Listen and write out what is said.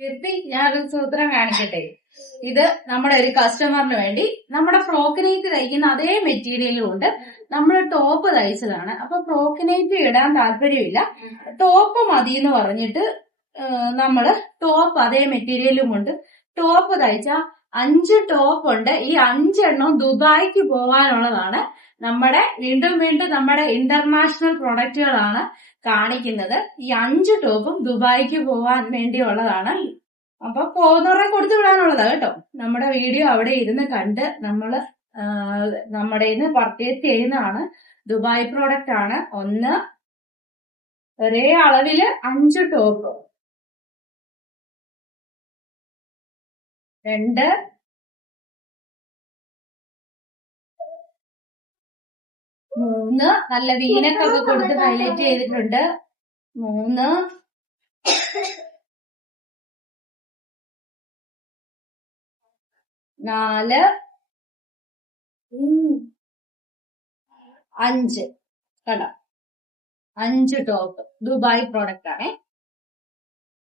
കീർത്തി, ഞാനൊരു സൂത്രം കാണിക്കട്ടെ. ഇത് നമ്മുടെ ഒരു കസ്റ്റമറിന് വേണ്ടി നമ്മുടെ ഫ്രോക്കിനേറ്റ് തയ്ക്കുന്ന അതേ മെറ്റീരിയലും ഉണ്ട്. നമ്മൾ ടോപ്പ് തയ്ച്ചതാണ്. അപ്പൊ ഫ്രോക്കിനേറ്റ് ഇടാൻ താല്പര്യമില്ല, ടോപ്പ് മതി എന്ന് പറഞ്ഞിട്ട് നമ്മള് ടോപ്പ് അതേ മെറ്റീരിയലും ഉണ്ട്. ടോപ്പ് തയ്ച്ച 5 ടോപ്പ് ഉണ്ട്. ഈ 5 എണ്ണം ദുബായിക്ക് പോകാനുള്ളതാണ്. വീണ്ടും നമ്മുടെ ഇന്റർനാഷണൽ പ്രൊഡക്റ്റുകളാണ് കാണിക്കുന്നത്. ഈ 5 ടോപ്പും ദുബായിക്ക് പോകാൻ വേണ്ടിയുള്ളതാണ്. അപ്പൊ പോകുന്നവരെ കൊടുത്തു വിടാനുള്ളതാ കേട്ടോ. നമ്മുടെ വീഡിയോ അവിടെ ഇരുന്ന് കണ്ട് നമ്മുടെ പർച്ചേസ് ചെയ്യുന്നതാണ്. ദുബായ് പ്രോഡക്റ്റ് ആണ്. ഒരേ അളവില് 5 ടോപ്പ്, 2, 3 നല്ല വീനക്കൊക്കെ കൊടുത്ത് ഹൈലൈറ്റ് ചെയ്തിട്ടുണ്ട്. 3, 4, 5 കണ്ടോ? 5 ടോപ്പ് ദുബായ് പ്രോഡക്റ്റ് ആണേ.